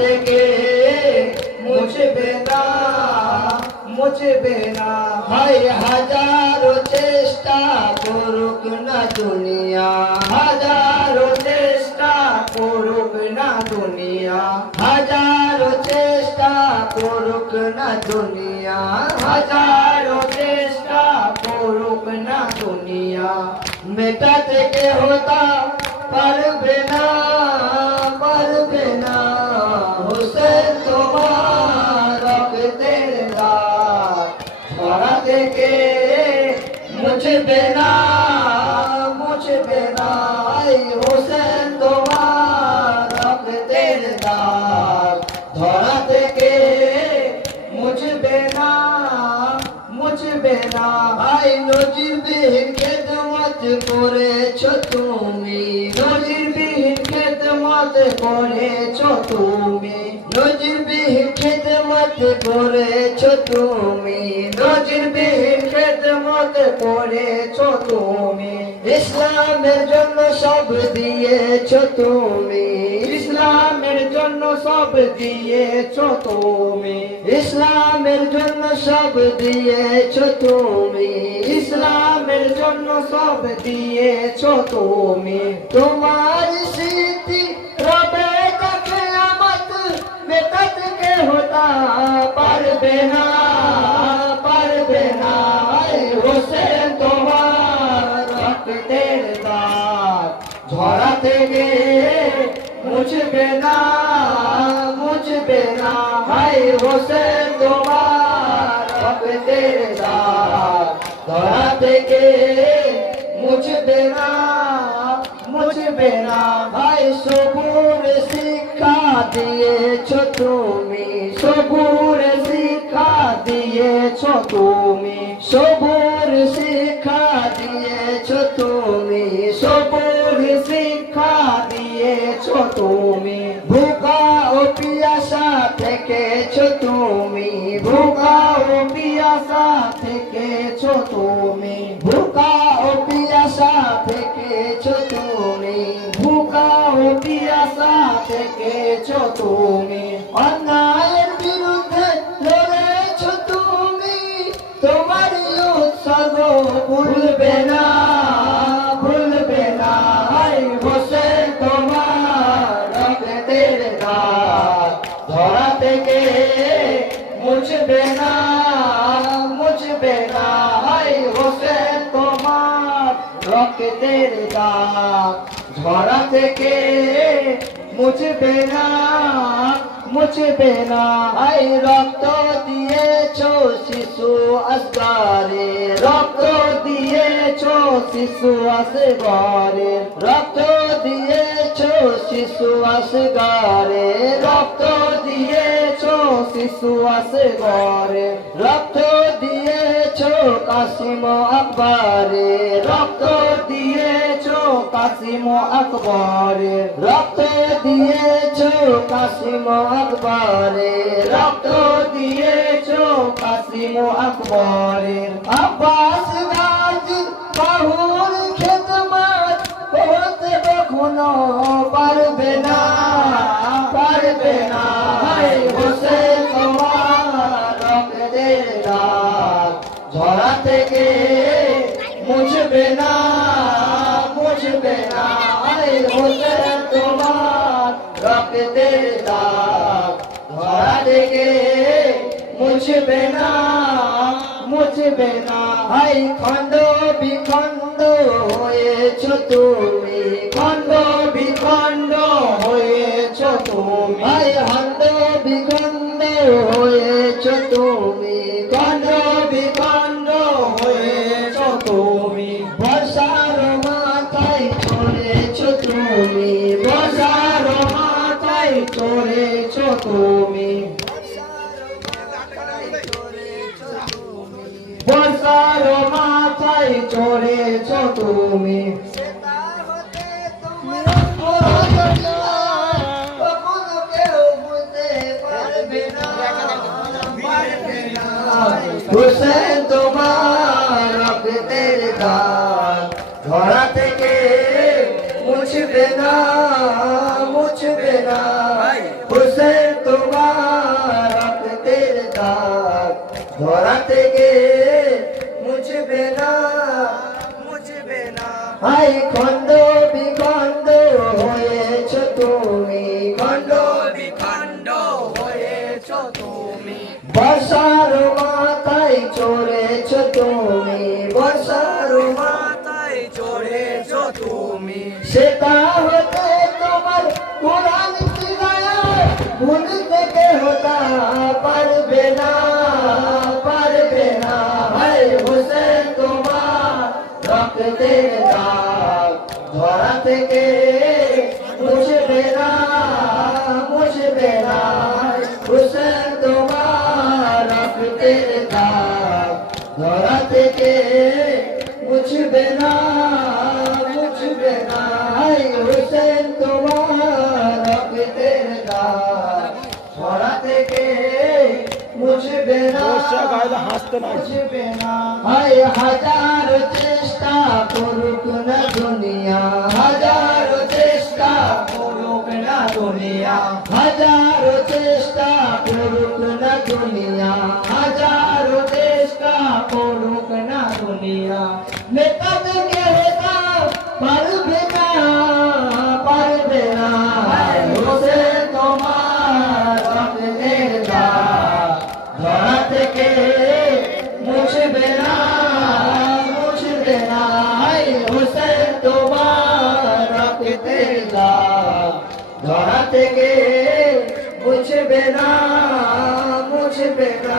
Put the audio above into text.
থেকে মুছবে না, মুছবে না। হায় হাজারো চেষ্টা করুক না দুনিয়া, হাজারো চেষ্টা করুক না দুনিয়া, হাজারো চেষ্টা করুক না দুনিয়া, হাজারো চেষ্টা করুক না দুনিয়া। মেটাতে কে হোতা পারবে না, পারবে না। হোসেন তোমার রক্তের দাগ ধরা থেকে মুছবে না, মুছবে না। হোসেন তোমার রক্তের দাগ ধরা থেকে মুছবে না, মুছবে না। নজিরবিহীন খেদমত করেছ তুমি, নজিরবিহীন খেদমত করেছ তুমি, নজিরবিহীন খেদমত করেছ তুমি, নজিরবিহীন খেদমত করেছ তুমি। ইসলামের জন্য সব দিয়েছ তুমি, ইসলামের জন্য সব দিয়েছ তুমি, ইসলামের জন্য সব দিয়েছ তুমি, ইসলামের জন্য সব দিয়েছ তুমি। তোমার স্মৃতি রবে কিয়ামত মেটাতে কে হোতা পারবে না, পারবে না। হোসেন তোমার রক্তের দাগ ঝরা থেকে মুছবে না, মুছবে না। হোসেন তোমার রক্তের দাগ ধরা থেকে মুছবে না, মুছবে না। সবুর শিক্ষা দিয়েছ তুমি, সবুর শিক্ষা দিয়েছ তুমি, সবুর শিক্ষা দিয়েছ তুমি, সবুর শিক্ষা দিয়েছ তুমি। ভুকা ও পিয়াসা থেকেছ তুমি, ভুকা ও পিয়াসা থেকেছ তুমি, ভুকা ও পিয়াসা থেকেছ তুমি, ভুকা ও পিয়াসা থেকেছ তুমি। অন্যায়ের বিরুদ্ধে লড়েছ তুমি, তোমার উৎসর্গ ভুলবে না, ভুলবে না। হোসেন তোমার রক্তের দাগ ধরা থেকে মুছবে না, মুছবে না। হোসেন তোমার রক্তের দাগ ধরা থেকে মুছবে না, মুছবে না। রক্ত দিয়েছ শিশু আসগারে, রক্ত দিয়েছ শিশু আসগারে, রক্ত দিয়েছ শিশু আসগারে, রক্ত দিয়েছ শিশু আসগারে, রক্ত দিয়েছ কাসিম আকবরে, রক্ত দিয়েছ কাসিম আকবরে, রক্ত দিয়েছ কাসিম আকবরে, রক্ত দিয়েছ কাসিম আকবরে। আব্বাস গাজী বাহুর খেদমত করতে কখনো পারবে না, পারবে না। হোসেন তোমার রক্তের দাগ ঝরা থেকে মুছবে না, মুছবে না। হোসেন তোমার রক্তের দাগ ধরা থেকে মুছবে না, মুছবে না। খণ্ড বিখণ্ড হয়েছ তুমি, খণ্ড বিখণ্ড হয়েছ তুমি, খণ্ড বিখণ্ড হয়েছ তুমি, খণ্ড বিখণ্ড হয়েছ তুমি। বর্ষার মাথায় চড়েছ তুমি, বর্ষার মাথায় চড়েছ তুমি, বর্ষার মাথায় চড়েছ তুমি। কখনো কেউ বুঝতে পারবে না, পারবে না। হোসেন তোমার রক্তের দাগ ধরা থেকে মুছবে না, মুছবে না। হোসেন ধরা থেকে মুছবে না, মুছবে না। হাই খন্ড বিখণ্ড হয়েছ তুমি, খন্ড বিখণ্ড হয়েছ তুমি। বর্ষার মাথায় চড়েছ তুমি, বর্ষার মাথায় চড়েছ তুমি। সেটা হতে তোমার কোরআন চিরায় ভুলতে কেহ তা পারবে না, পারবে না। হায় হোসেন তোমার রক্তের দাগ ধরা থেকে মুছবে না, মুছবে না। হোসেন তোমার রক্তের দাগ ধরা থেকে মুছবে না, মুছবে না। হায় হোসেন তোমার রক্তের দাগ ধরা থেকে মুছবে না, মুছবে না। হায় হাজার চেষ্টা করুক না দুনিয়া, হাজার চেষ্টা করুক না দুনিয়া, হাজার চেষ্টা করুক না দুনিয়া, হাজার চেষ্টা করুক না দুনিয়া। নেতা থেকে নেতা পারবে না, পারবে না। হোসেন তোমার রক্তের দাগ ধরা থেকে মুছবে না, মুছবে না। হোসেন তোমার রক্তের দাগ ধরা থেকে মুছবে না, মুছবে না।